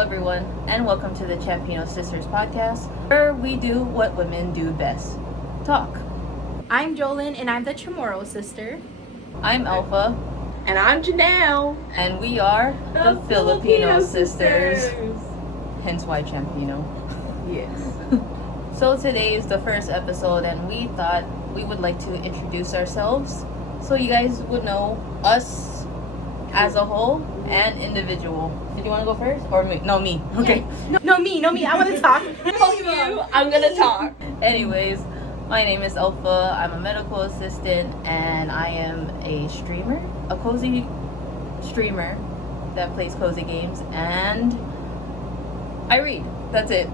everyone, and welcome to the ChamPino Sisters podcast, where we do what women do best, talk. I'm Jolyn, and I'm the Chamorro sister. I'm Elfa. And I'm Janelle. And we are the Filipino sisters. Hence why ChamPino. Yes. So today is the first episode, and we thought we would like to introduce ourselves so you guys would know us as a whole and individual. Did you want to go first? Or me? No, me. Okay. No, me. I want to talk. I'm gonna talk. Anyways, my name is Elfa. I'm a medical assistant, and I am a streamer, a cozy streamer that plays cozy games, and I read. That's it.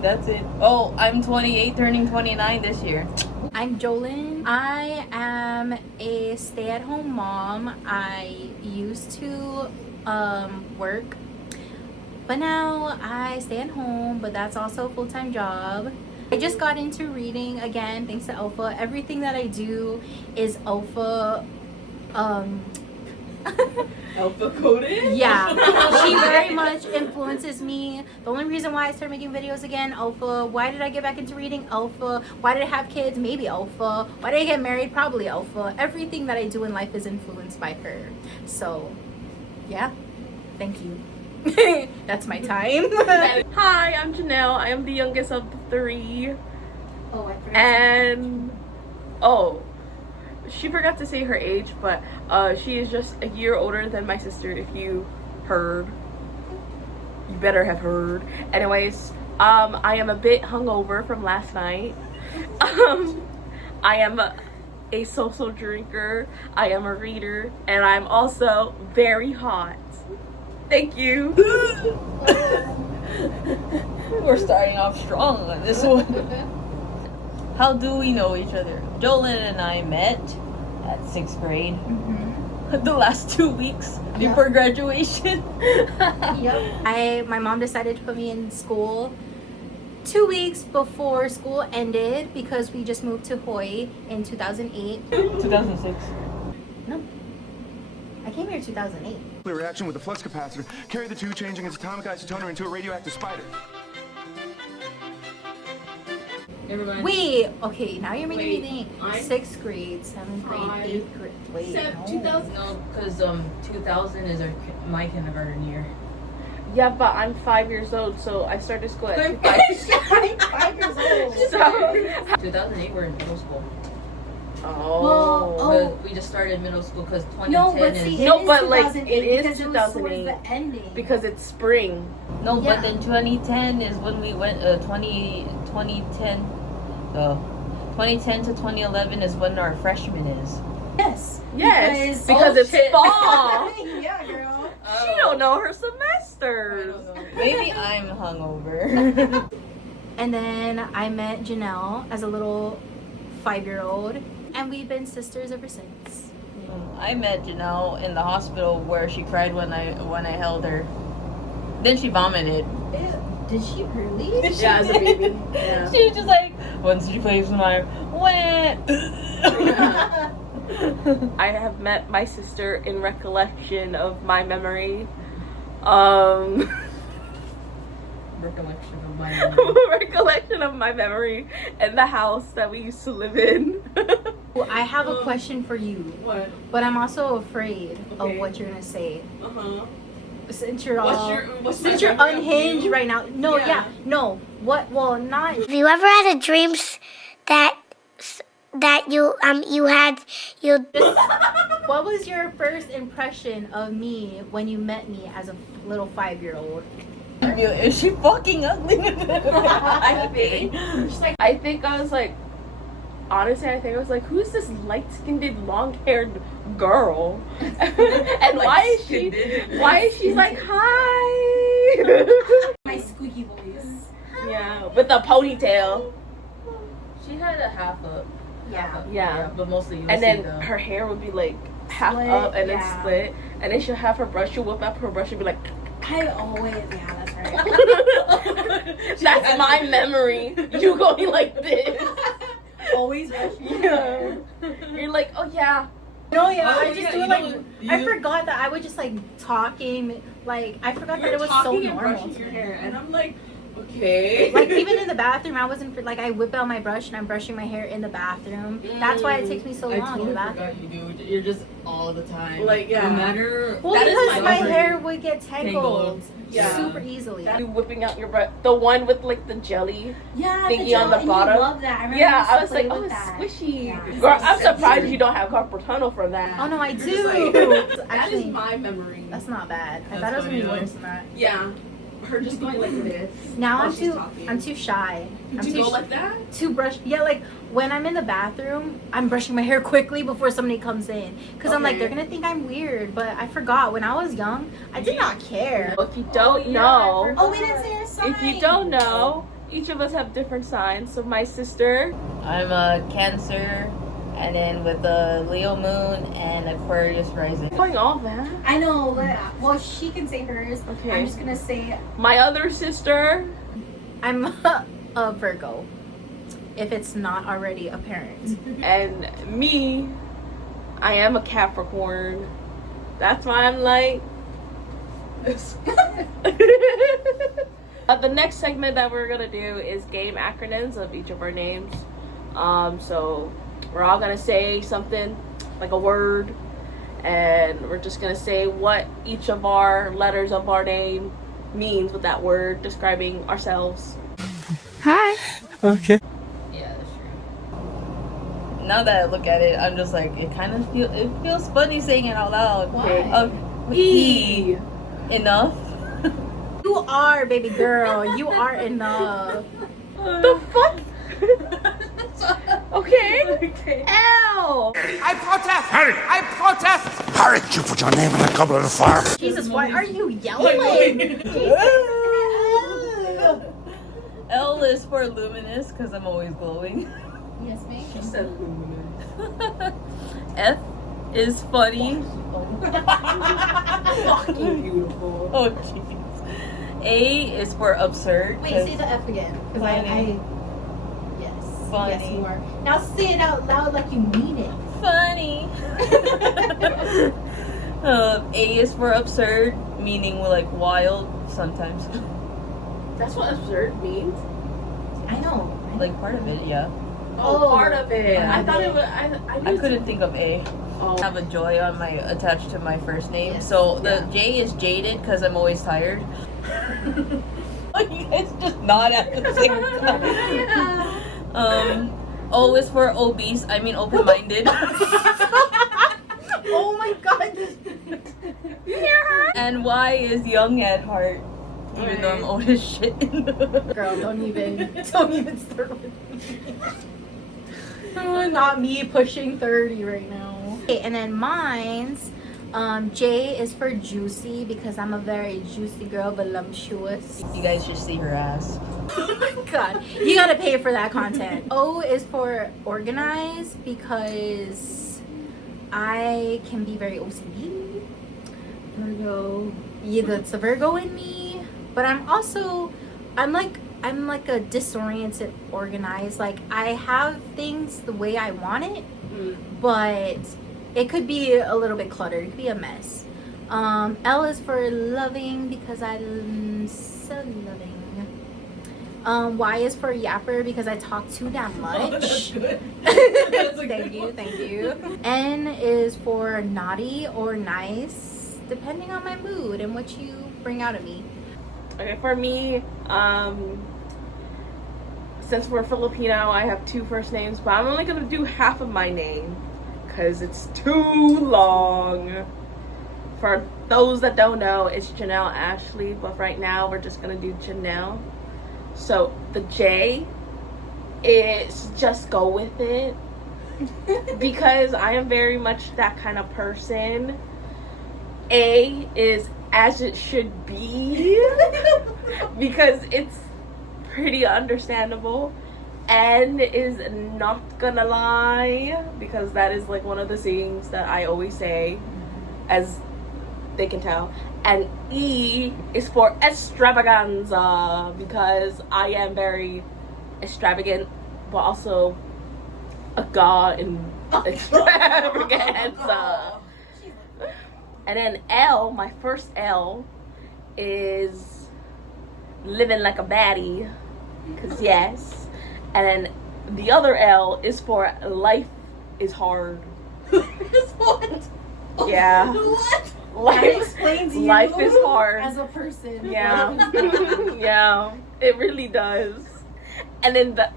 That's it. Oh, I'm 28, turning 29 this year. I'm Jolyn. I am a stay-at-home mom. I used to work, but now I stay at home, but that's also a full-time job. I just got into reading again thanks to Elfa. Everything that I do is Elfa Alpha coded? Yeah, she very much influences me. The only reason why I started making videos again, Elfa. Why did I get back into reading? Elfa. Why did I have kids? Maybe Elfa. Why did I get married? Probably Elfa. Everything that I do in life is influenced by her. So, yeah, thank you. That's my time. Hi, I'm Janelle. I am the youngest of the three. Oh, I forgot. And, she forgot to say her age, but she is just a year older than my sister. If you heard, you better have heard. Anyways, I am a bit hungover from last night. I am a social drinker. I am a reader, and I'm also very hot. Thank you. We're starting off strong on this one. How do we know each other? Jolyn and I met at 6th grade. Mm-hmm. The last 2 weeks before graduation. Yep. My mom decided to put me in school 2 weeks before school ended because we just moved to Hawaii in 2008. 2006. No. I came here in 2008. Reaction with the flux capacitor. Carry the two, changing its atomic isotoner into a radioactive spider. Wait, okay, now you're making me think. I'm 6th grade, 7th grade, 8th grade. Wait, no. 2000. No, because 2000 is my kindergarten year. Yeah, but I'm 5 years old, so I started school at I'm 5 years old. So, 2008, we're in middle school. Oh. We just started middle school because 2010 No, but is... see, No, it but, is like, 2008 it is because it was towards 2008. the ending. because it's spring. No, Yeah. but then 2010 is when we went, 2010 to 2011 is when our freshman is. Yes. Because it's fall. Yeah, girl. She don't know her semesters. Maybe I'm hungover. And then I met Janelle as a little 5-year-old, and we've been sisters ever since. I met Janelle in the hospital where she cried when I held her. Then she vomited. Did she really? Yeah, as a baby. Yeah. She was just like, once she plays with my wet. I have met my sister in recollection of my memory. Recollection of my memory. Recollection of my memory and the house that we used to live in. Well, I have a question for you, What? but I'm also afraid Okay. of what you're gonna say. Uh-huh. Since you're What's you're my memory of unhinged you? right now. No, Yeah. no. What? Well, not. Have you ever had a dream that you had What was your first impression of me when you met me as a little 5-year-old? Is she fucking ugly? I think I was like, honestly, I think I was like, who's this light-skinned, long-haired girl? And why is she like, hi? My squeaky voice. Yeah, with a ponytail. She had a half up. Yeah. But mostly And then her hair would be like half Split, up and yeah. then split. And then she'll have her brush, she'll whip up her brush and be like, I always, that's right. that's my memory. You going like this. Always Yeah. You're like, oh yeah, No, yeah, Oh, I just yeah, do you it like don't- I you- forgot that I would just like talking, like I forgot that You're it was so talking and normal. brushing to your me. hair, and I'm like, okay. Like even in the bathroom, I wasn't like I whip out my brush and I'm brushing my hair in the bathroom. That's why it takes me so I long in totally the bathroom. forgot you do. You're just all the time. Like, yeah. No matter. Well, That is because my my memory. hair would get tangled, Tangled. Yeah. super easily. You whipping out your brush, the one with like the jelly. Yeah, thingy on the and bottom. You love that. I remember Yeah, I you used was to like, play oh, with it's that. squishy. Yeah. Girl, I'm surprised you don't have carpal tunnel from that. Oh no, I You're do. just like- That Actually, is my memory. that's not bad. I That's thought it was gonna be funny, worse than that. Yeah, her just going like this. Now while I'm she's too talking. I'm too shy. I'm Do you too go like that? to brush. Yeah, like when I'm in the bathroom, I'm brushing my hair quickly before somebody comes in. Because I'm like, Okay. they're going to think I'm weird. But I forgot. When I was young, I did not care. If you don't know, Oh, we didn't say our sign. if you don't know, each of us have different signs. So my sister, I'm a Cancer, and then with the Leo moon and Aquarius rising. going all that. I know. Well, she can say hers. Okay. I'm just gonna say. My other sister, I'm a Virgo. If it's not already apparent. and me, I am a Capricorn. That's why I'm like. The next segment that we're gonna do is game acronyms of each of our names. So we're all gonna say something like a word, and we're just gonna say what each of our letters of our name means with that word, describing ourselves. Yeah, that's true. Now that I look at it, I'm just like, it feels funny saying it out loud. Why? E. Enough. You are, baby girl. You are enough. The fuck? Okay. L. I protest! Harry! I protest! Harry, you put your name in the goblet of fire. Jesus, why are you yelling? L is for luminous because I'm always glowing. Yes, ma'am. She said luminous. F is funny. Fucking beautiful. Oh jeez. A is for absurd. Wait, 'cause say the F again. Because Funny. Yes. Funny. Yes, you are. Now say it out loud like you mean it. funny. A is for absurd, meaning like wild sometimes. That's what absurd means. I know. Like part of it, yeah. Oh, part of it. Yeah. I thought it was. I couldn't think of A. Oh. I have a joy on my attached to my first name. Yes. So the Yeah. J is jaded because I'm always tired. You guys just nod at the same time. O is for obese. I mean open-minded. Oh my god. And Y is young at heart. Even though I'm old as shit. Girl, don't even start with me. Not me pushing 30 right now. Okay, and then mine's J is for juicy because I'm a very juicy girl, voluptuous. You guys should see her ass. God, you gotta pay for that content. O is for organized because I can be very OCD. Virgo. Yeah, that's a Virgo in me. But I'm like a disoriented organized. Like I have things the way I want it, but it could be a little bit cluttered. It could be a mess. L is for loving because I'm so loving. Y is for yapper because I talk too damn much. Oh, that's good. Thank you. N is for naughty or nice, depending on my mood and what you bring out of me. Okay, for me, since we're Filipino, I have two first names, but I'm only gonna do half of my name because it's too long. For those that don't know, it's Janelle Ashley, but right now we're just gonna do Janelle. So the J is just go with it because I am very much that kind of person. A is as it should be because it's pretty understandable. N is not gonna lie because that is like one of the things that I always say, as they can tell. And E is for extravaganza because I am very extravagant but also a god in Extravaganza. And then L, my first L, is living like a baddie. Because yes. And then the other L is for life is hard. What? Yeah. What? That Life, explains you life is hard. as a person. Yeah. Yeah. It really does. And then the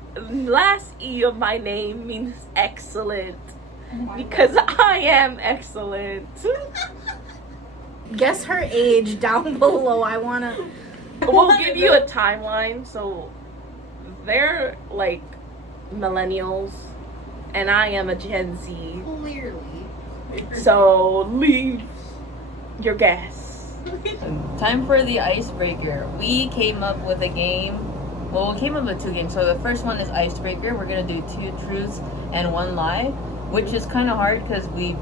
last E of my name means excellent. Because I am excellent. Guess her age down below. I wanna. We'll give you a timeline. So they're like millennials, and I am a Gen Z. Clearly. So leave your guess. Time for the icebreaker. We came up with a game. Well, we came up with 2 games. So the first one is icebreaker. We're gonna do 2 truths and 1 lie, which is kind of hard because we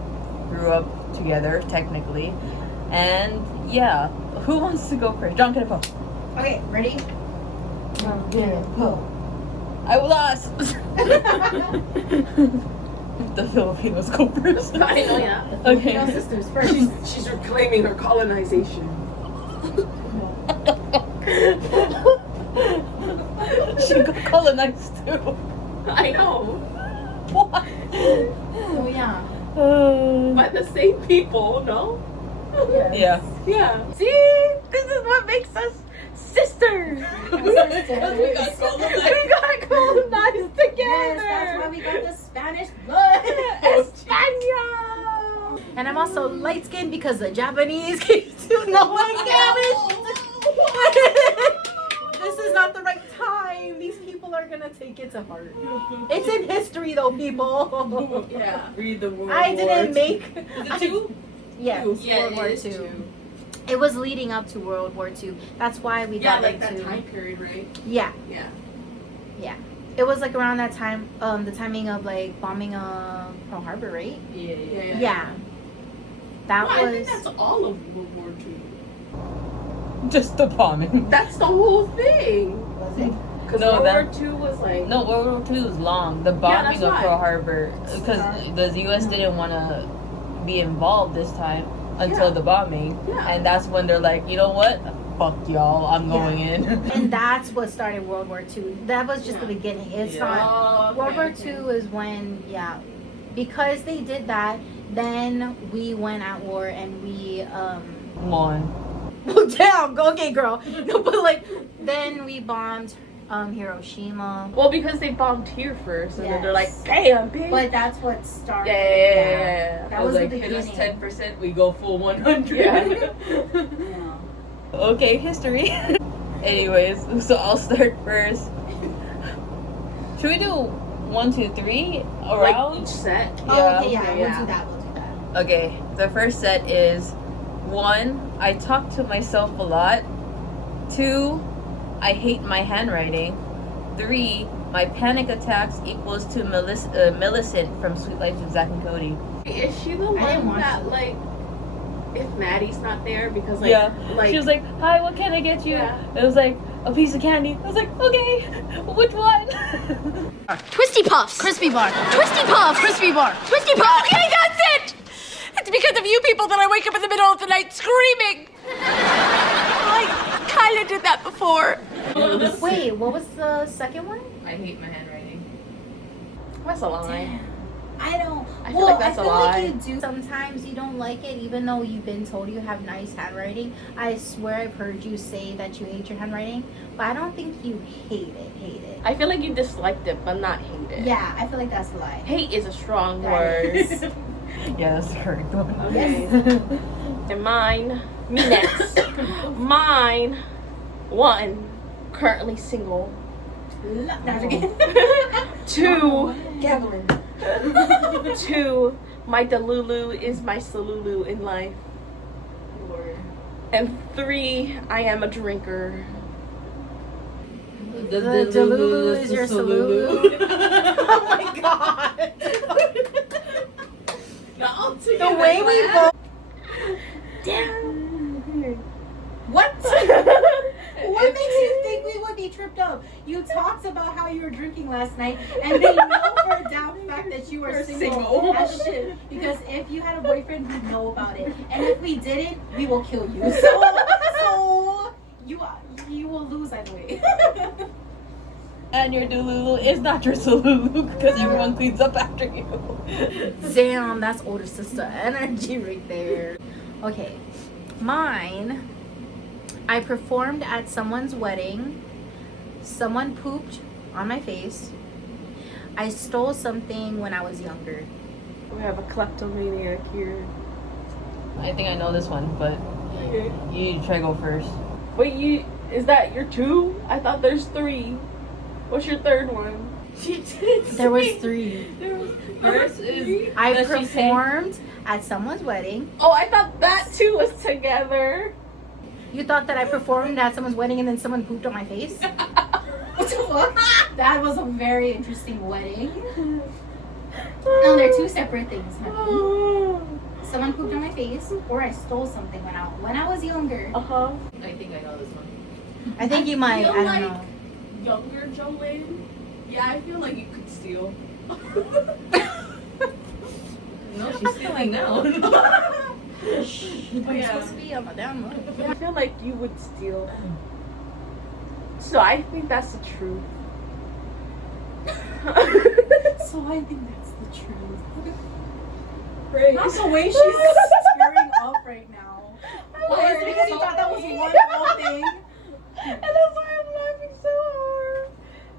grew up together technically. And yeah, who wants to go first? John, can I go? Okay, ready? Go. I lost. The Filipinos go first. I know, yeah. Okay. No sisters first. She's reclaiming her colonization. She got colonized too. I know. What? Oh yeah. By the same people, no? Yeah. Yeah. See? This is what makes us sisters. We got colonized. We got colonized together. Yes, that's why we got the Spanish blood. España. And I'm also light skinned because the Japanese came to know my This is not the right time. These people are gonna take it to heart. It's in history though, people. Yeah. Read the World I didn't War make. Is it 2? Yeah, Two. World War it is II. 2. It was leading up to World War II. That's why we Yeah, got like into. that time period, right? Yeah, Yeah. yeah. It was like around that time, the timing of like bombing Pearl Harbor, right? Yeah. Yeah. That Well, I was. think that's all of World War II. Just the bombing. That's the whole thing. Was it? Because No, World that- War II was like... No, World War II was long. The bombing that's of why. Pearl Harbor, because the U.S. didn't want to be involved this time until Yeah. the bombing, Yeah. and that's when they're like, you know what? Fuck y'all, I'm going in. And that's what started World War II. That was just the beginning. It's Yeah. not. Oh, World War II is when, yeah, because they did that. Then we went at war and we One. Well, damn, okay, girl. No, but like then we bombed Hiroshima. Well, because they bombed here first, and then they're like, Yes. "Damn, bitch!" But that's what started. yeah. That was the hit us beginning. 10%, we go full 100. Yeah. Yeah. Okay, history. Anyways, so I'll start first. Should we do 1, 2, 3 Like around? each set. Oh, okay, yeah, okay, we'll do that. We'll do that. Okay, the first set is 1, I talk to myself a lot. 2, I hate my handwriting. 3, my panic attacks equals to Millicent from Sweet Life of Zack and Cody. Is she the I didn't one watch that it. like, if Maddie's not there because like, Yeah. like She was like, "Hi, what can I get you?" Yeah. It was like a piece of candy. I was like, "Okay, which one?" Twisty Puffs, Crispy Bar. Twisty Puffs, Crispy Bar. Twisty Puffs. Okay, that's it. It's because of you people that I wake up in the middle of the night screaming. I kind of did that before. Wait, what was the second one? I hate my handwriting. That's a lie. I don't. I feel like that's I a feel lie. like you do. Sometimes you don't like it even though you've been told you have nice handwriting. I swear I've heard you say that you hate your handwriting, but I don't think you hate it. I feel like you disliked it, but not hate it. Yeah, I feel like that's a lie. Hate is a strong That word. is. Yeah, that's the correct one. Okay. And mine, me next. Mine, 1, currently single. 2, Gavin. 2, my Delulu is my Salulu in life. And 3, I am a drinker. The Delulu is your salute. Oh my god. The way we both. What? What makes you think we would be tripped up? You talked about how you were drinking last night, and we know for a now fact that you are single, single. as shit. Because if you had a boyfriend, we'd know about it. And if we didn't, we will kill you. So you will lose either way. And your Delulu is not your Salulu because everyone cleans up after you. Damn, that's older sister energy right there. Okay, mine. I performed at someone's wedding. Someone pooped on my face. I stole something when I was younger. We have a kleptomaniac here. I think I know this one, but you try to go first. Wait, is that your 2? I thought there's 3. What's your 3rd one? There was 3. First is I does she say- performed at someone's wedding. Oh, I thought that 2 was together. You thought that I performed at someone's wedding and then someone pooped on my face? What the fuck? That was a very interesting wedding. No, they're 2 separate things, honey. Someone pooped on my face, or I stole something when I was younger. Uh-huh. I think I know this one. I think you might. feel I don't like know. Younger Jolyn. Yeah, I feel like you could steal. No, she's stealing now. I'm Yeah. supposed to be on my damn move. I feel like you would steal. So I think that's the truth. So I think that's the truth. Right. Not the way she's tearing up right now. Why is it because you thought that was one whole thing? And that's why I'm laughing so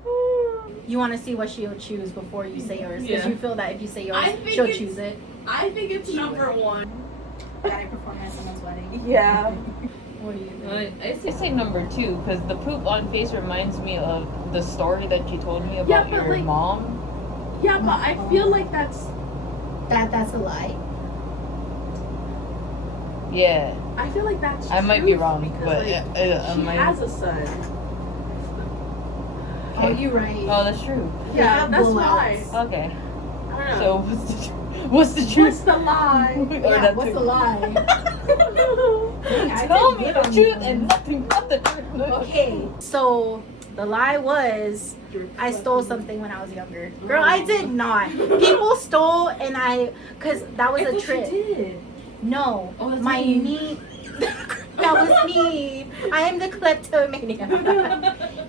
hard. You want to see what she'll choose before you say yours. Because Yeah. you feel that if you say yours, I think she'll it's- choose it. I think it's number 1. That I performed at someone's wedding. Yeah. What do you think? I say number 2 because the poop on face reminds me of the story that you told me about but your like- mom. Yeah, but I feel like that's. That's a lie. Yeah, I feel like that's. I might be truth wrong, because, but like, she has a son. Oh, you're right. Oh, that's true. Yeah, have that's blowouts. why. Okay, I don't so know. what's the What's truth? the lie? Or Yeah, that what's too. the lie? I Tell did me good the on truth that and one. nothing but the truth. Okay, so the lie was I stole something when I was younger. Girl, I did not. People stole and because that was a trick. No, Oh, that's my me. knee. That was me. I am the kleptomaniac.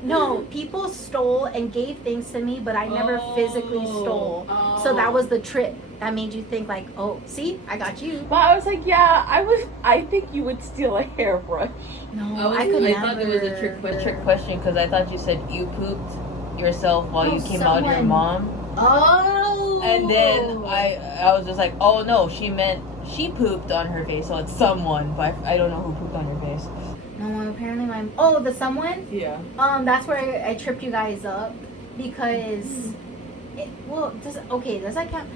No, people stole and gave things to me, but I never physically stole. So that was the trick that made you think like, oh, see, I got you. But I was like, yeah, I think you would steal a hairbrush. No, I could never. thought it was a trick question because I thought you said you pooped yourself while Oh, you came out of your someone- mom. Oh. And then I was just like, oh no, she meant she pooped on her face, so it's someone, but I don't know who pooped on your face. No, apparently the someone. Yeah. That's where I tripped you guys up because does that count?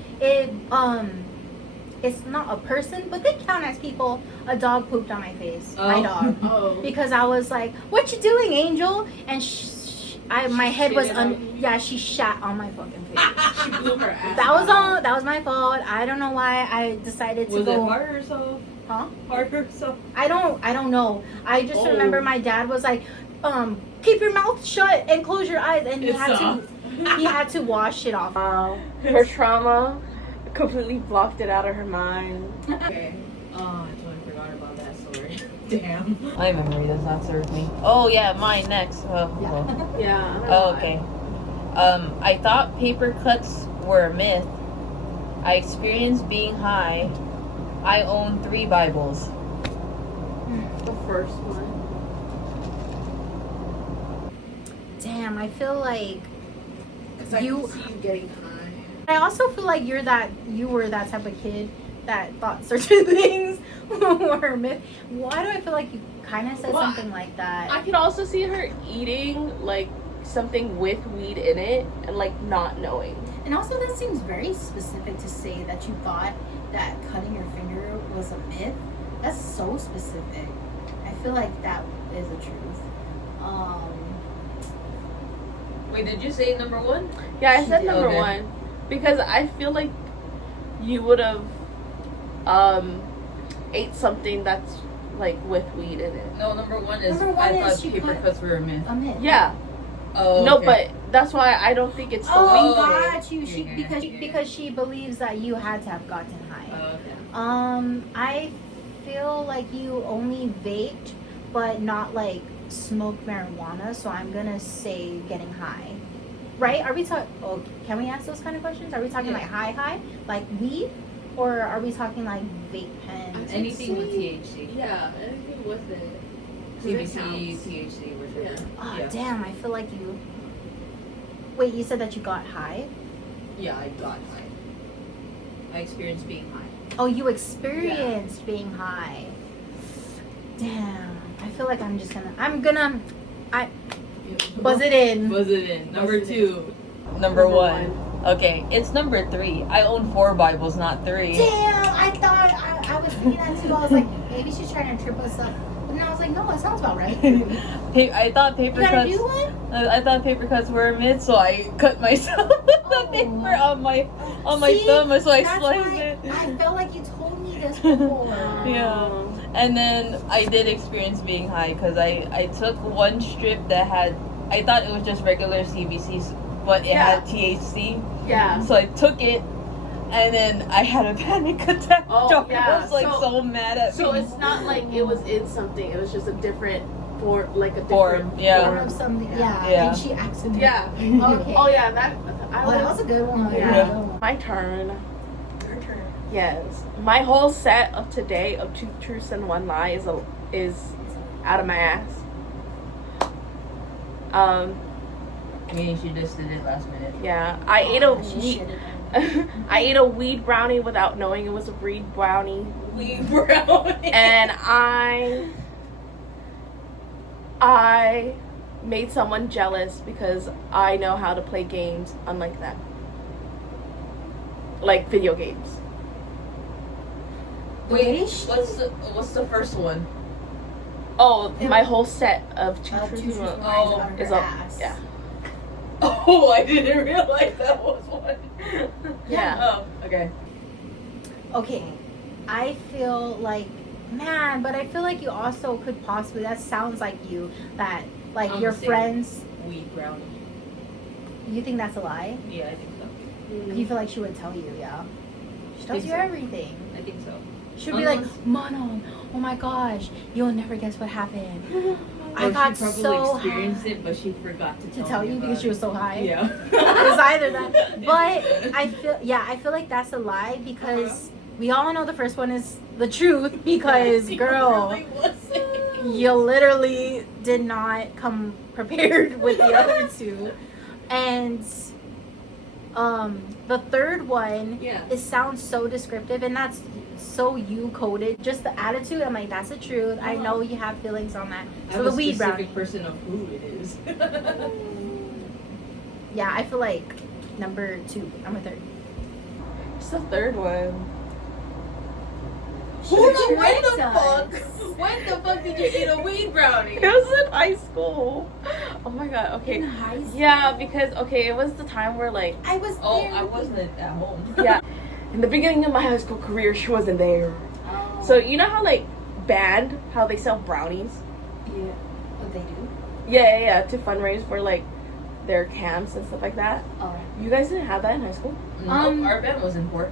It's not a person, but they count as people. A dog pooped on my face. My dog. Oh. Because I was like, "What you doing, Angel?" And my head was Shit on you? yeah, she shat on my fucking face. She blew her ass. That was my fault. I don't know why I decided to Was go. it hard or so? Huh? Hard or so? I don't know. I just Oh. remember my dad was like, keep your mouth shut and close your eyes, and he had to wash it off. Wow. Her trauma completely blocked it out of her mind. Okay. Oh, I totally forgot about that story. Damn. My memory does not serve me. Oh yeah, mine next. Yeah. Oh, okay. I thought paper cuts were a myth. I experienced being high. I own 3 Bibles. The first one. Damn, I feel like Because I You- can see you getting high. I also feel like you were that type of kid that thought certain things were a myth. Why do I feel like you kind of said Well, something like that? I could also see her eating like something with weed in it and like not knowing. And also, that seems very specific to say that you thought that cutting your finger was a myth. That's so specific. I feel like that is the truth. Wait, did you say number 1? Yeah, I said did. number Okay. 1 because I feel like you would have ate something that's like with weed in it. No, number 1 is Number one I is thought she paper cut- cuts were a myth. A myth. Yeah. Oh, No, okay. but that's why I don't think it's the Oh, weed thing. got you. Because she believes that you had to have gotten high. Okay. I feel like you only vaped, but not like smoked marijuana. So I'm gonna say getting high. Right? Are we talking? Oh, can we ask those kind of questions? Are we talking like high, like weed, or are we talking like vape pens? Anything with THC. Yeah, anything with it. CBD, THC, whichever. Oh, Yeah. damn! I feel like you. Wait, you said that you got high? Yeah, I got high. I experienced being high. Oh, you experienced being high. Damn! I feel like I'm gonna. Buzz it in. Buzz it in. Number Buzz it 2. Number 1. Okay, it's number 3. I own 4 Bibles, not 3. Damn, I thought I was thinking that too. I was like, maybe she's trying to trip us up. But then I was like, no, it sounds about right. I thought paper You gotta cuts. do one? I thought paper cuts were a myth, so I cut myself the paper on my See, thumb, so I that's sliced why it. I felt like you told me this before. Yeah. And then I did experience being high because I took one strip that had, I thought it was just regular CBC, but it had THC. Yeah. So I took it, and then I had a panic attack. Oh, Dog yeah. was like So- so mad at So me. it's not like it was in something. It was just a different Form, different yeah. Or of something, yeah. Yeah. And she accidentally. Yeah. Okay. Oh yeah, that I Oh, that was a good one. Yeah. My turn. Your turn. Yes. My whole set of today of 2 truths and 1 lie is out of my ass. I mean, she just did it last minute. Yeah. I ate a She weed should've. I ate a weed brownie without knowing it was a weed brownie. Weed brownie. And I made someone jealous because I know how to play games unlike them. Like video games. Wait, what's the first one? Oh, my whole set of 2 truths Two and one Oh, out of is her up. ass. Yeah. Oh, I didn't realize that was one. Yeah. Oh, okay. Okay, I feel like, man, but I feel like you also could possibly, that sounds like you, that like I'm your the same. friends, Weed brownie. you think that's a lie? Yeah, I think so. You feel like she would tell you, yeah? She tells Think you so. everything. I think so. She'd be like, Mono, oh my gosh, you'll never guess what happened. I got she probably so experienced high. it, but she forgot to To tell me you about because she it. was so high? Yeah. It was either that. But I feel like that's a lie because we all know the first one is the truth because, girl, Really wasn't. you literally did not come prepared with the other 2. And the third one, Yeah. it sounds so descriptive and that's so you coded. Just the attitude, I'm like, that's the truth. I know you have feelings on that. So I'm the a weed specific brownie. person of who it is. Yeah, I feel like number 2. I'm a 3rd. It's the third one. When the tricked fuck? us. When the fuck did you eat a weed brownie? It was in high school. Oh my god, okay. In high school? Yeah, because okay, it was the time where like I was Oh, there. I wasn't at home. yeah. In the beginning of my high school career, she wasn't there. Oh. So you know how like band, how they sell brownies? Yeah. What they do? Yeah, to fundraise for like their camps and stuff like that. Oh. You guys didn't have that in high school? Nope, our band was in Port.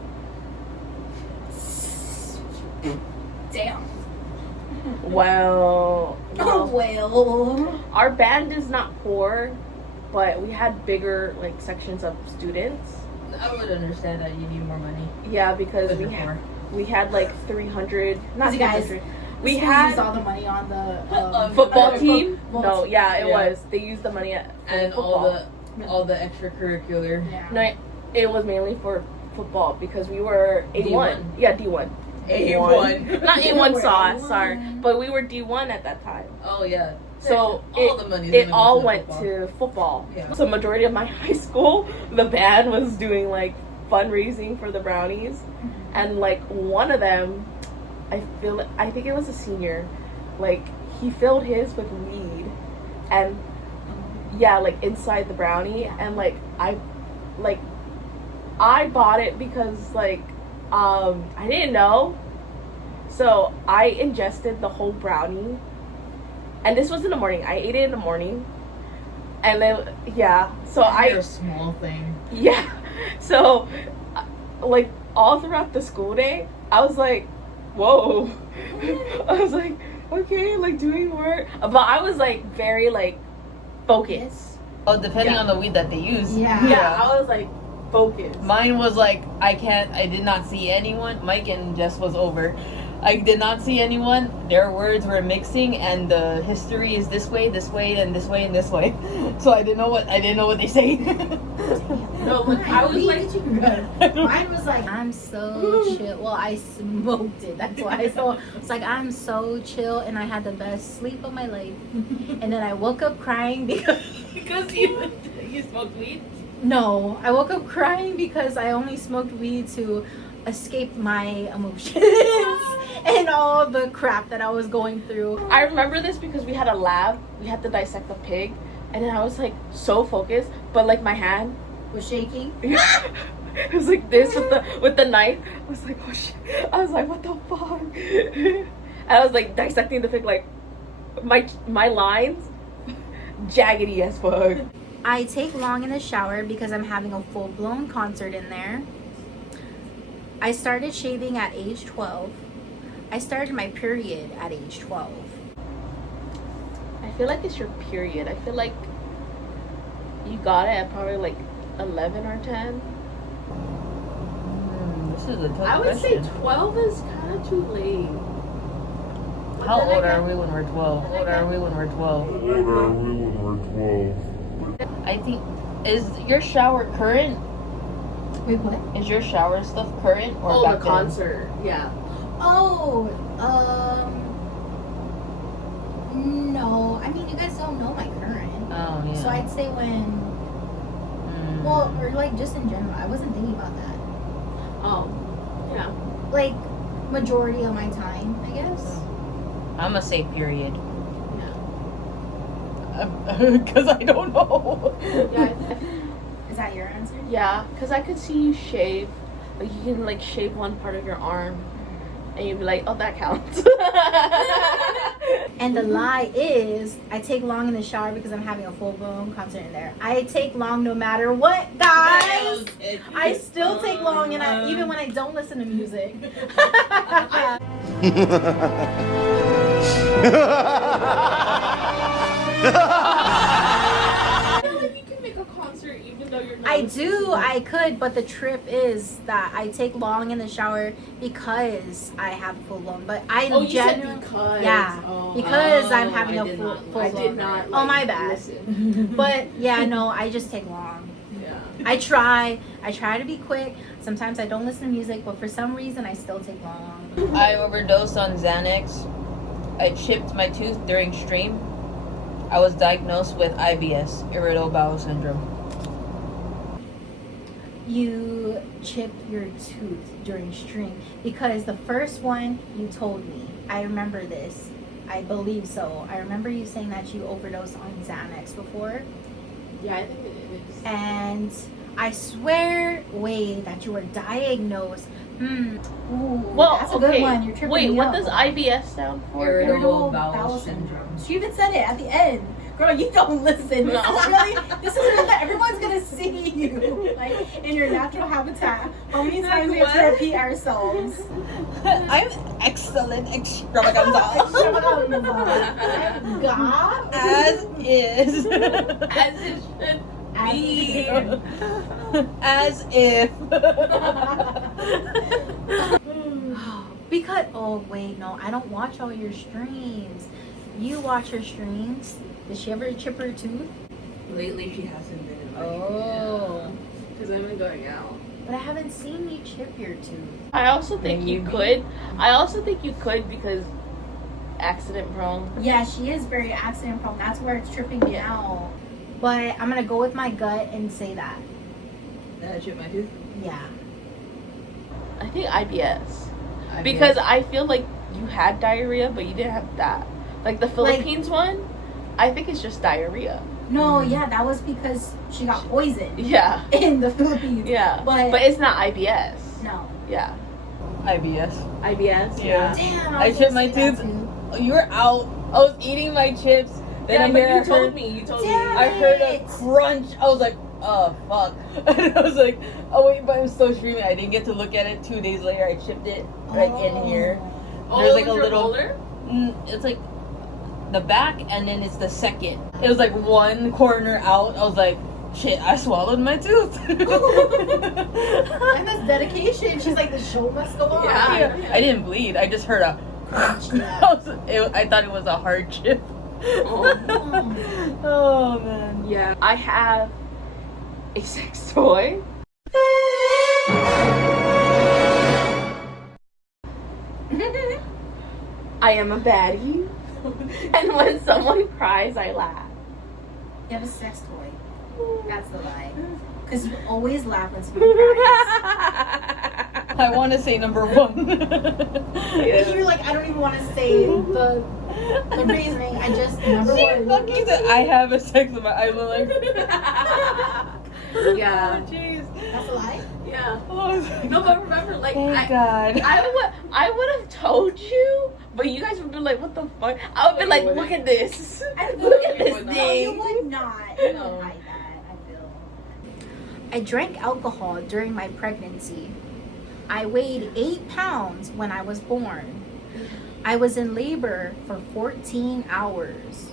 Damn. Well, Well. our band is not poor, but we had bigger like sections of students. I would understand that you need more money. Yeah, because But you're poor. we had like 300. Not You guys, 300. We We used had all the money on the football team. football No, team. yeah, it Yeah. was. They used the money at And football. all the extracurricular. Yeah. No, it was mainly for football because we were A1. D1. Yeah, D1. A1. Not A1 sauce, A1. sorry. But we were D1 at that time. Oh yeah. So all the money. it all went to football. Yeah. So majority of my high school, the band was doing like fundraising for the brownies, and like one of them, I think it was a senior, like he filled his with weed, and yeah, like inside the brownie, and like I bought it because like I didn't know, so I ingested the whole brownie. And this was in the morning. I ate it in the morning. And then, yeah. So A small thing. Yeah. So, like, all throughout the school day, I was like, whoa. I was like, okay, like, doing work. But I was, like, very, like, focused. Oh, depending on the weed that they use. Yeah, I was, like, focused. Mine was like, I did not see anyone. Mike and Jess was over. I did not see anyone. Their words were mixing, and the history is this way, and this way, and this way. So I didn't know what they say. No, but I was like, Mine was like, I'm so chill. Well, I smoked it. That's why. So it's like, I'm so chill, and I had the best sleep of my life. And then I woke up crying because you smoked weed? no, I woke up crying because I only smoked weed to escape my emotions and all the crap that I was going through. I remember this because we had a lab. We had to dissect the pig. And then I was, like, so focused. But, like, my hand was shaking. It was like this with the knife. I was like, oh shit. I was like, what the fuck? And I was like dissecting the pig, like my lines jaggedy as fuck. I take long in the shower because I'm having a full-blown concert in there. I started shaving at age 12. I started my period at age 12. I feel like it's your period. I feel like you got it at probably like 11 or 10. This is a tough I would question. say 12 is kind of too late. How old are we when we're 12? I think, is your shower current? Wait, what? Is your shower stuff current or Oh, back the then? concert. Yeah. Oh, no. I mean, you guys don't know my current. Oh, yeah. So I'd say when, well, or like just in general. I wasn't thinking about that. Oh, yeah. Like, majority of my time, I guess. I'm gonna say period. Yeah. Because I don't know. Yeah. Is that your answer? Yeah, because I could see you shave. Like, you can, like, shave one part of your arm. And you'd be like, oh, that counts. And the lie is, I take long in the shower because I'm having a full-blown concert in there. I take long no matter what, guys. I still take long, and even when I don't listen to music. I feel like you can make a concert even though you're not. I could, but the trip is that I take long in the shower because I have full blown. But I Oh, you said genuinely, because. yeah, Oh. because I'm having I a did full not- full I blown. did not. Oh, my bad. Listen. But yeah, no, I just take long. Yeah. I try to be quick. Sometimes I don't listen to music, but for some reason I still take long. I overdosed on Xanax. I chipped my tooth during stream. I was diagnosed with IBS, irritable bowel syndrome. You chipped your tooth during stream because the first one you told me. I remember this. I believe so. I remember you saying that you overdosed on Xanax before. Yeah, I think it is. And I swear, that you were diagnosed. Ooh, Well, that's a okay. good one. You're tripping Wait, me what up. does IBS stand for? Irritable bowel syndrome. She even said it at the end. Girl, you don't listen. This is really that everyone's gonna see you like in your natural habitat. How many times we have to repeat ourselves? I'm excellent extravaganza. God. As is. As it should be. As if. Because no, I don't watch all your streams. You watch her streams. Did she ever chip her tooth? Lately, she hasn't been in because I've been going out. But I haven't seen you chip your tooth. I also think you could. I also think you could because accident prone. Yeah, she is very accident prone. That's where it's tripping me out. But I'm gonna go with my gut and say that. That I chipped my tooth? Yeah. I think IBS. Because I feel like you had diarrhea, but you didn't have that. Like the Philippines one, I think it's just diarrhea. No, yeah, that was because she got poisoned Yeah. in the Philippines. Yeah. But it's not IBS. no. Yeah. IBS. IBS? Yeah. Damn. I chipped my tooth. You were out. I was eating my chips. Then I hear, you told me. You told me. I heard a crunch. I was like, oh fuck. And I was like, oh wait, but I'm still streaming. I didn't get to look at it. 2 days later, I chipped it right in here. There's like a little. It's like the back, and then it's the second. It was like one corner out. I was like, shit, I swallowed my tooth. And that's dedication. She's like, the show must go on. Yeah. I didn't bleed. I just heard a crunch. I thought it was a hard chip. Oh man. Yeah, I have a sex toy. I am a baddie. And when someone cries, I laugh. You have a sex toy. That's the lie. Because you always laugh when someone cries. I want to say number 1. You're like, I don't even want to say the reasoning. I just number She 1. fucking said, I have a sex with my. I was like, Yeah. oh, jeez. That's a lie? Yeah. Oh, No, but remember, like, thank God. I would have told you, but you guys would be like, what the fuck? I would be like, look at this. Look at this No, you thing. would not. You don't hide that, I feel. I drank alcohol during my pregnancy. I weighed 8 pounds when I was born. I was in labor for 14 hours.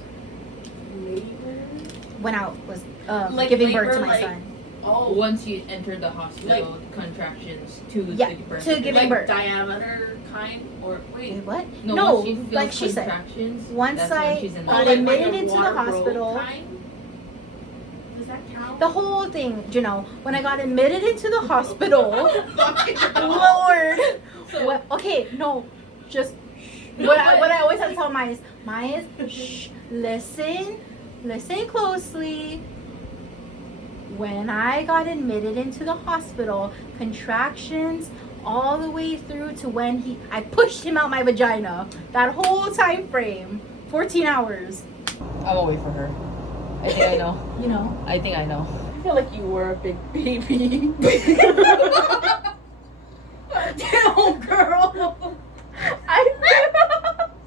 When I was giving birth to my son. Oh, once you entered the hospital, contractions to Yeah, the birth. to giving birth. Diameter kind or Wait, wait. what? No, No, once she feels like she said. contractions, Once that's when I she's in got labor. admitted into the hospital. Does that count? The whole thing, you know, when I got admitted into the hospital. Lord. What, okay, no, just what I always have to tell Maya is, shh, listen closely. When I got admitted into the hospital, contractions all the way through to when I pushed him out my vagina. That whole time frame, 14 hours. I'm gonna wait for her. I think I know. You know. I think I know. I feel like you were a big baby. Damn, girl.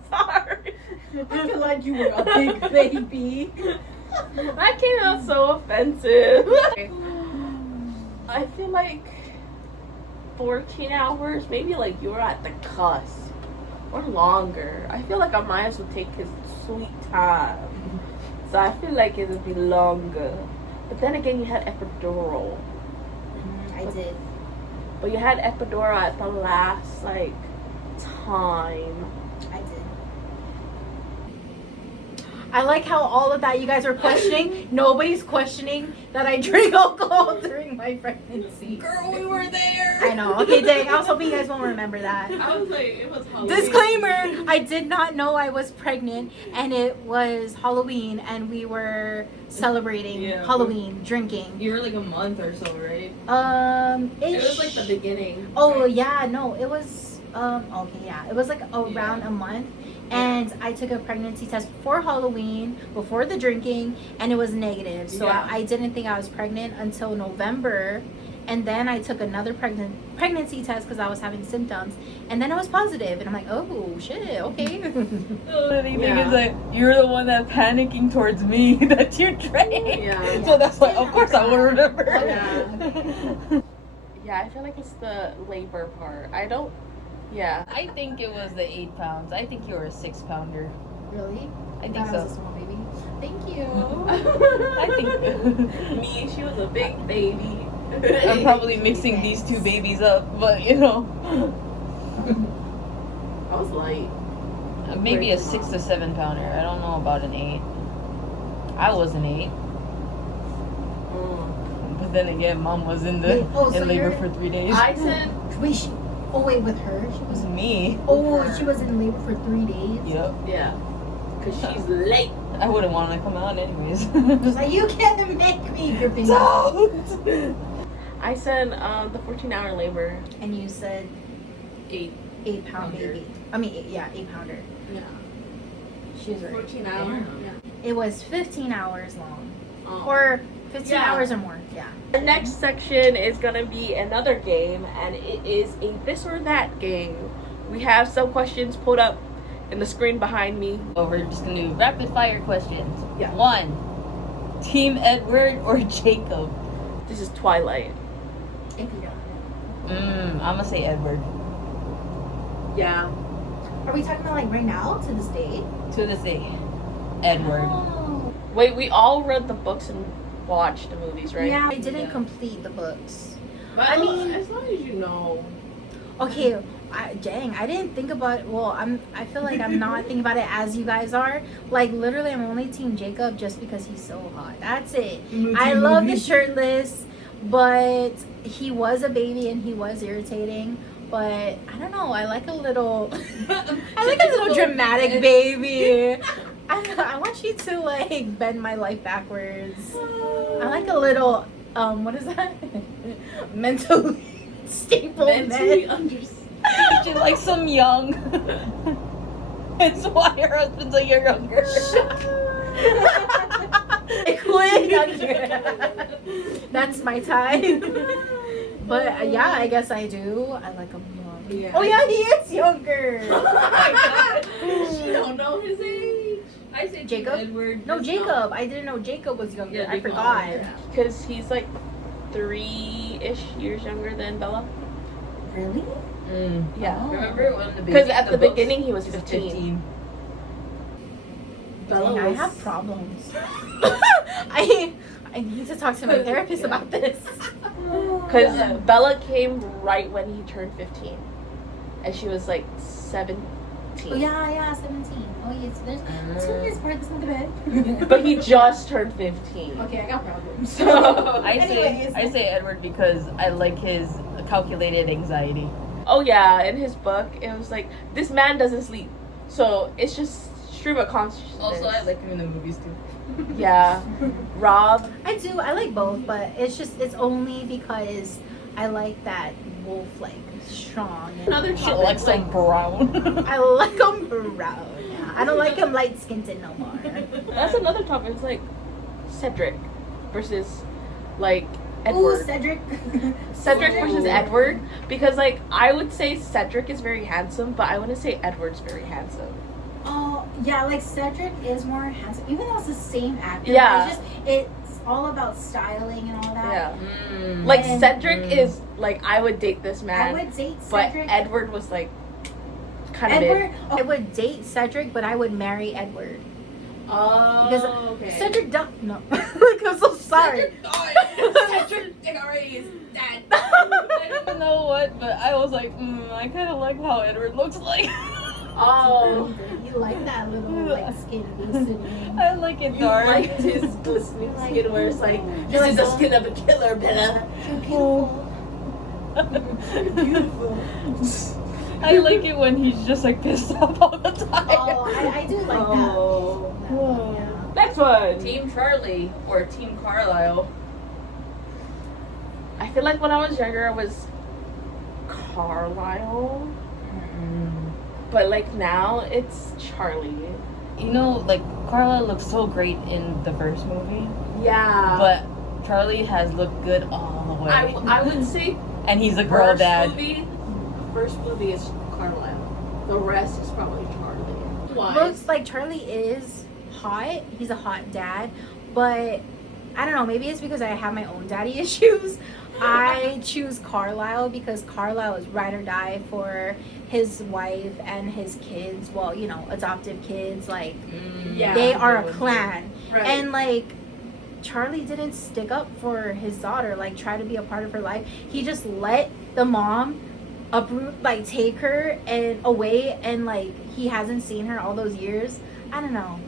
Sorry. I feel like you were a big baby. That came out so offensive. I feel like 14 hours, maybe like you were at the cusp. Or longer. I feel like Amaya would take his sweet time. So I feel like it would be longer. But then again, you had epidural. I did. But you had epidural at the last, like, time. I did. I like how all of that you guys are questioning. Nobody's questioning that I drink alcohol during my pregnancy. Girl, we were there. I know. Okay, dang. I was hoping you guys won't remember that. I was like, it was Halloween. Disclaimer, I did not know I was pregnant and it was Halloween and we were celebrating Halloween, drinking. You were like a month or so, right? It was like the beginning. Oh, right? yeah, no, it was, okay, yeah. It was like around a month. And I took a pregnancy test before Halloween, before the drinking, and it was negative. So I didn't think I was pregnant until November. And then I took another pregnancy test because I was having symptoms. And then it was positive. And I'm like, oh, shit, okay. The thing is like, you're the one that's panicking towards me that you drank. Yeah. So that's why, of course, I will remember. Yeah, I feel like it's the labor part. Yeah. I think it was the 8 pounds. I think you were a 6-pounder. Really? I think That so. was a small baby. Thank you. I think Me, she was a big baby. I'm probably mixing these 2 babies up, but you know, I was light. maybe a 6 to 7 pounder. I don't know about an 8. I was an 8, but then again, Mom was in Wait, so labor you're- for 3 days. I said, Wait, with her? She It was. was me. Oh, she was in labor for 3 days? Yep. yeah, because she's late. I wouldn't want to come out anyways. She's like, you can't make me your baby. Don't. I said the 14-hour labor. And you said 8 8-pound pounder. baby. I mean, 8-pounder. Yeah. She was right. 14 hours. It was 15 hours long. Oh. Or 15 Yeah. hours or more. Yeah. The next section is gonna be another game, and it is a this or that game. We have some questions pulled up in the screen behind me. So we're just gonna do rapid fire questions. Yeah. 1, Team Edward or Jacob? This is Twilight. If you don't. I'm gonna say Edward. Yeah. Are we talking about like right now to this day? To this day, Edward. Oh. Wait, we all read the books and watched the movies, right? I didn't complete the books. But I mean, as long as you know. Okay, I didn't think about it. Well, I feel like I'm not thinking about it as you guys are. Like, literally, I'm only Team Jacob just because he's so hot. That's it. I love the shirtless, but he was a baby and he was irritating. But I don't know. I like a little, I like a little dramatic baby. I want you to like bend my life backwards. I like a little, what is that? Mentally stable Mentally men. understand. She likes some young. It's why her husband's a year younger. Quit. That's my type. But yeah, I guess I do. I like him young. Yeah. Oh yeah, he is younger. She don't know his age. I said Jacob? Edward. No, just Jacob. I didn't know Jacob was younger. Yeah, I Jacob. forgot. Because he's like 3-ish years younger than Bella. Really? Yeah. Remember when the Because at the beginning he was 15. Bella Dang, I was have problems. I need to talk to my therapist about this. Because Bella came right when he turned 15. And she was like 17. Oh yeah, 17. Oh yes, there's 2 years apart. That's not bad. But he just turned 15. Okay, I got problems. So, I say Edward because I like his calculated anxiety. oh yeah, in his book, it was like, this man doesn't sleep. So it's just stream of consciousness. Also, I like him in the movies too. Yeah. Rob. I do. I like both, but it's only because I like that wolf like strong. And Another She topic, likes some brown. I like him brown. Yeah. I don't like him light skinned no more. That's another topic. It's like Cedric versus like Ooh, Edward. Cedric. Cedric versus Edward. Because like I would say Cedric is very handsome, but I wouldn't say Edward's very handsome. Oh yeah, like Cedric is more handsome, even though it's the same actor. Yeah. It's all about styling and all that. Yeah. Like And- Cedric is like I would date this man. I would date but Cedric. Edward was like kind of Edward. I would date Cedric, but I would marry Edward. Oh, Because okay. Cedric no. Like, I'm so sorry. Cedric already is dead. I didn't know what, but I was like, I kind of like how Edward looks like. Oh. You like that little like skin glistening. I like it You dark. liked his glistening skin where it's like, this like is the the- skin of a killer, Bella. You're beautiful. I like it when he's just like pissed off all the time. Oh, I do like Oh. that. Yeah. Next one. Team Charlie or Team Carlisle? I feel like when I was younger I was Carlisle. But like now it's Charlie. You know, like Carla looks so great in the first movie, Yeah. but Charlie has looked good all the way. I would say and he's a girl dad. First movie is Carlisle. The rest is probably Charlie. Why? Looks like Charlie is hot. He's a hot dad, but I don't know. Maybe it's because I have my own daddy issues. I choose Carlisle because Carlisle is ride or die for his wife and his kids. Well, you know, adoptive kids. Like Yeah. they are a clan, Right. and like Charlie didn't stick up for his daughter. Like try to be a part of her life. He just let the mom uproot, like take her and away, and like he hasn't seen her all those years. I don't know.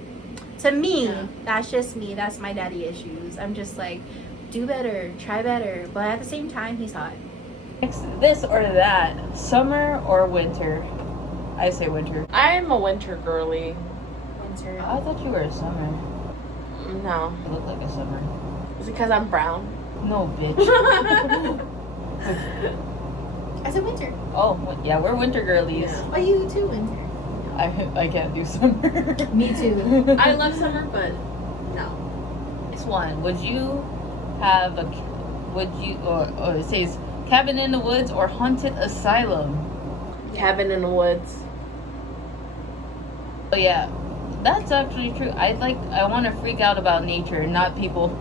To me, that's just me. That's my daddy issues. I'm just like, do better, try better, but at the same time, he's hot. Next, this or that, summer or winter? I say winter. I'm a winter girly. Winter. I thought you were a summer. No. You look like a summer. Is it because I'm brown? No, bitch. I said winter. Oh, yeah, we're winter girlies. Oh, you too, winter. I can't do summer. Me too. I love summer, but no. Next one, would you have a, or it says cabin in the woods or haunted asylum? Cabin in the woods. But yeah, that's actually true. I want to freak out about nature, not people.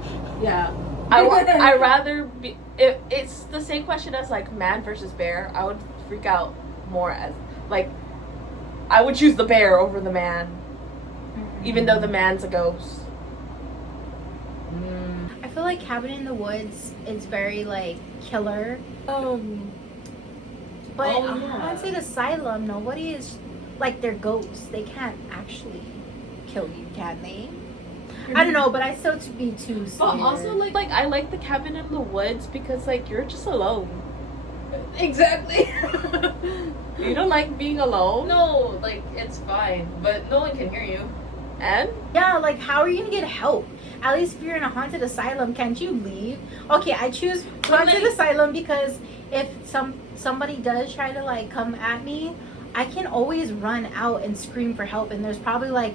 Yeah. I rather be. If it's the same question as like man versus bear, I would freak out more as like I would choose the bear over the man, even though the man's a ghost. I feel like Cabin in the Woods is very like killer. But haunted asylum, nobody is like they're ghosts. They can't actually kill you, can they? I don't know, but I still to be too scared. But also like I like the Cabin in the Woods because like you're just alone. Exactly. You don't like being alone? No, like it's fine, but no one can hear you. And yeah, like how are you gonna get help? At least if you're in a haunted asylum, can't you leave? Okay, I choose haunted asylum because if somebody does try to like come at me, I can always run out and scream for help, and there's probably like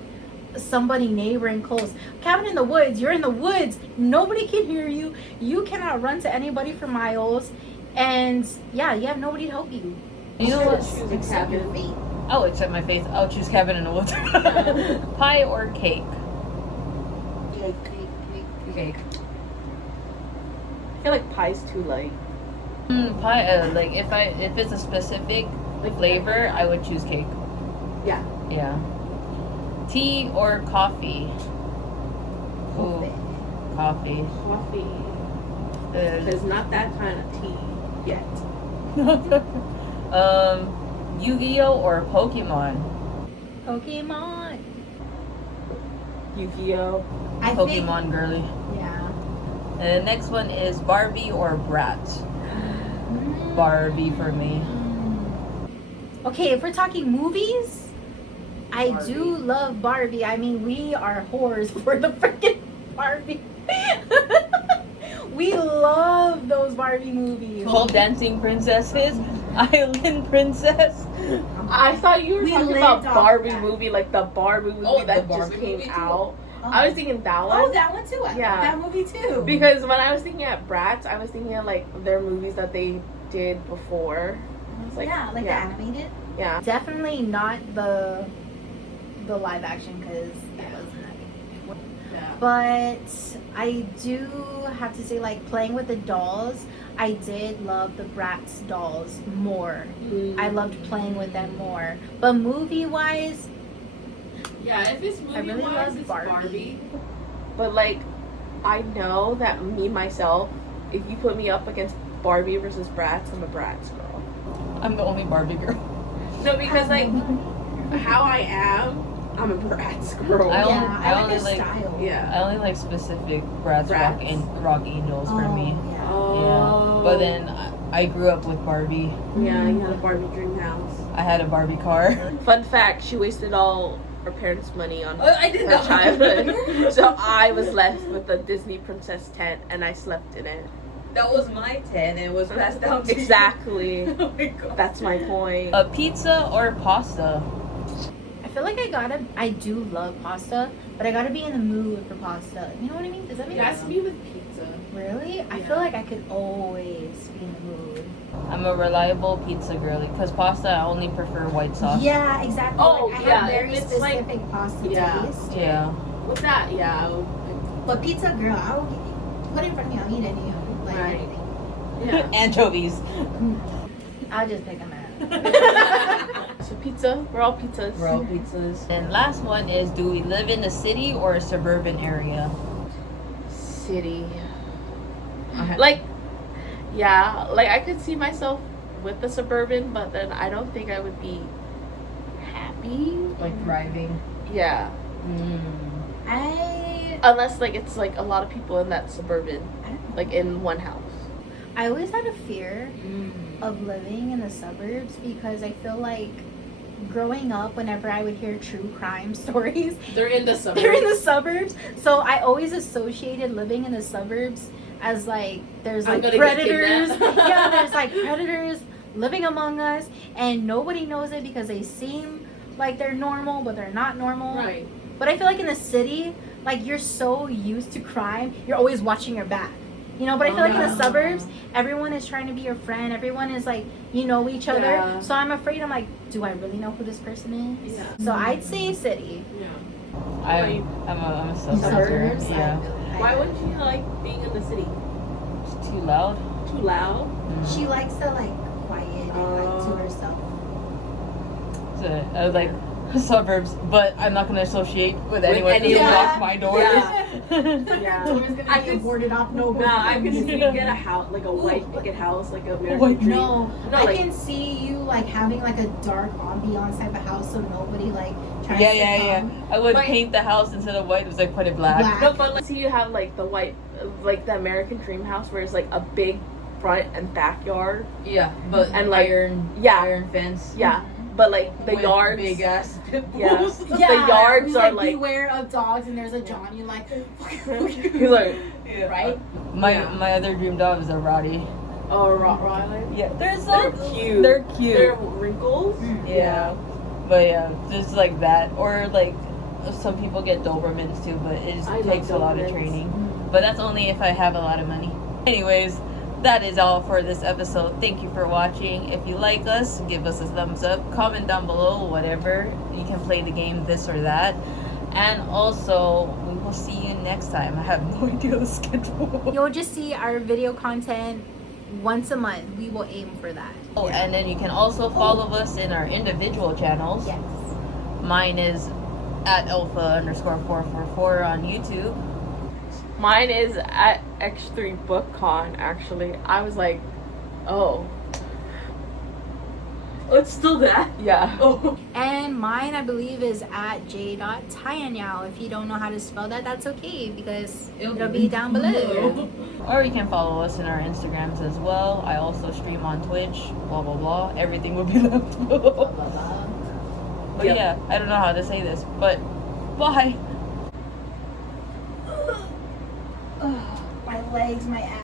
somebody neighboring close. Cabin in the Woods, you're in the woods, nobody can hear you, you cannot run to anybody for miles, and yeah, you have nobody to help you. You know what? Accept your fate. I'll accept my faith. I'll choose Cabin in the Woods. Pie or cake? Cake. I feel like pie's too light. Pie. Like if it's a specific flavor, I would choose cake. Yeah. Yeah. Tea or coffee? Ooh, coffee. There's not that kind of tea yet. Yu-Gi-Oh or Pokemon? Pokemon. Yu-Gi-Oh. Pokemon girly. Yeah. And the next one is Barbie or Bratz? Barbie for me. Okay, if we're talking movies, I do love Barbie. I mean, we are whores for the freaking Barbie. We love those Barbie movies. Pole dancing princesses, island princess. I thought you were We talking lived about off Barbie that. movie, like the Barbie movie Oh, the that Barbie just came movie too? out. I was thinking that one. Oh, that one too. I Yeah. love that movie too. Because when I was thinking at Bratz, I was thinking of like their movies that they did before. I was like, yeah, like the animated. Yeah. Definitely not the live action because that wasn't that good. Yeah. But I do have to say, like playing with the dolls, I did love the Bratz dolls more. I loved playing with them more. But movie wise, Yeah, if it's movie really wise, love it's Barbie. Barbie. But like, I know that me myself, if you put me up against Barbie versus Bratz, I'm a Bratz girl. I'm the only Barbie girl. No, because like how I am, I'm a Bratz girl. I only- Yeah, I like only their like- style. Yeah. I only like specific Bratz Bratz. rock angels for me. Yeah. Oh. Yeah. But then I grew up with Barbie. Yeah, you had a Barbie dream house. I had a Barbie car. Fun fact: she wasted all her parents' money on I did her not. childhood, so I was left with the Disney princess tent, and I slept in it. That was my 10 and it was passed down to Exactly. Oh my god. That's my point. A pizza or pasta? I feel like I do love pasta, but I gotta be in the mood for pasta. You know what I mean? Does that make It has sense? to be with pizza. Really? I Yeah. feel like I could always be in the mood. I'm a reliable pizza girly because pasta I only prefer white sauce. Yeah, exactly. Oh, like, I yeah, have very if it's like- specific pasta Yeah. taste. Yeah. With that, yeah. But pizza, girl, I will put it in front of me. I'll eat any like Right. anything. Yeah. Anchovies. I'll just pick a man. So pizza, we're all pizzas. Raw pizzas. And last one is, do we live in the city or a suburban area? City. Like, yeah, like I could see myself with the suburban, but then I don't think I would be happy. Like driving. Yeah. Unless like it's like a lot of people in that suburban, like in one house. I always had a fear of living in the suburbs because I feel like growing up, whenever I would hear true crime stories, They're in the suburbs. they're in the suburbs. So I always associated living in the suburbs as like there's I'm like gonna get predators. kidnapped. Yeah, there's like predators living among us, and nobody knows it because they seem like they're normal, but they're not normal. Right. But I feel like in the city, like you're so used to crime, you're always watching your back. You know, but I feel like in the suburbs, everyone is trying to be your friend. Everyone is like, you know each other. Yeah. So I'm afraid I'm like, do I really know who this person is? Yeah. So I'd say city. Yeah. I'm a suburb. Suburbs? Yeah. Why wouldn't you like being in the city? It's too loud. Too loud? She likes to like quiet and like to herself. So, I was like suburbs, but I'm not gonna associate with anyone who anyone. lock my doors. Yeah. I could boarded off. No. I could see you get a house, like a white picket house, like a American White- dream. No, No, I like- can see you like having like a dark ambiance type of house, so nobody like tries Yeah, to yeah, come. yeah. I would But- paint the house instead of white. It was like put it black. Black. No, but let's see you have like the white, like the American dream house where it's like a big front and backyard. Yeah, but And, like, iron fence. Yeah, but like the with yards. big ass pit Yeah. bulls. The yards are like. beware of dogs, and there's a Johnny like. He's like, Yeah. Right? My other dream dog is a Rottie. oh, Rottweiler. Yeah, they're They're cute. They're cute. They're wrinkles. Yeah. But yeah, just like that. Or like some people get Dobermans too, but it just I love takes a lot of Dobermans. training. But that's only if I have a lot of money. Anyways, that is all for this episode. Thank you for watching. If you like us, give us a thumbs up. Comment down below, whatever. You can play the game this or that. And also, we will see you next time. I have no idea the schedule. You'll just see our video content once a month. We will aim for that. Oh, and then you can also follow us in our individual channels. Yes. Mine is at Elfa_444 on YouTube. Mine is at X3 BookCon, actually. I was like, oh. Oh, it's still that. Yeah. Oh. And mine, I believe, is at j.tyanyao. If you don't know how to spell that, that's okay, because it'll be down below. Or you can follow us in our Instagrams as well. I also stream on Twitch, blah blah blah. Everything will be linked below. But Yep. yeah, I don't know how to say this, but bye. My legs, my ass.